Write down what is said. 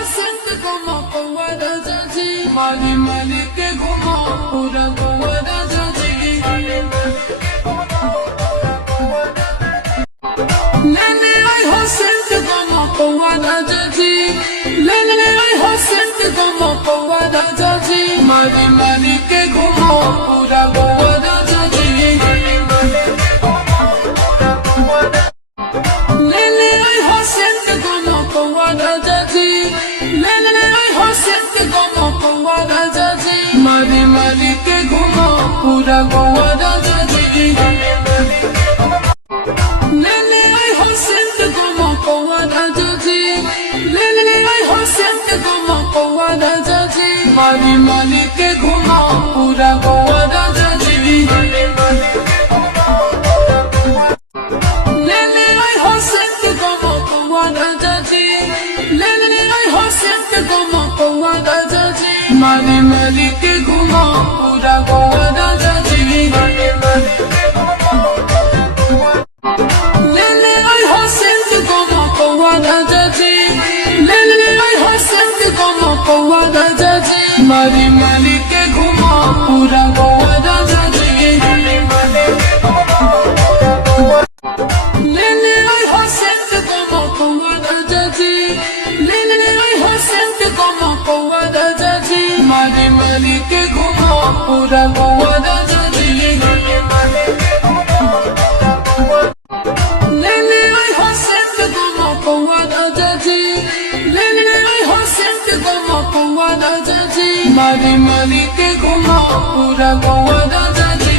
हंसते como कौवा राजा जी माली माली के घुमा पूरा कौवा राजा जी लेने आई हंसते como कौवा राजा जी लेने आई हंसते como कौवा राजा जी माली माली के घुमा पूरा कौवा राजा जी लेने आई हंसते como कौवा राजा जी लेने आई हंसते como कौवा राजा जी माली माली के घुमा पूरा कौवा राजा जी लेने आई हंसते como कौवा राजा जी लेने आई हंसते como कौवा राजा जी माली माली के घुमा पूरा कौवा राजा जी लेने आई हंसते como कौवा राजा जी लेने आई हंसते como कौवा राजा जी माली माली के घुमा पूरा कौवा राजा जी लेने आई हंसते como कौवा राजा जी लेने आई हंसते como कौवा राजा जी माली माली के घुमा पूरा कौवा राजा जी लेने आई हंसते como कौवा राजा जी लेने आई हंसते como कौवा राजा जी माली माली के घुमा पूरा कौवा राजा जी लेने आई हंसते como कौवा राजा जी लेने आई हंसते como कौवा राजा जी माली माली के घुमा पूरा कौवा राजा जी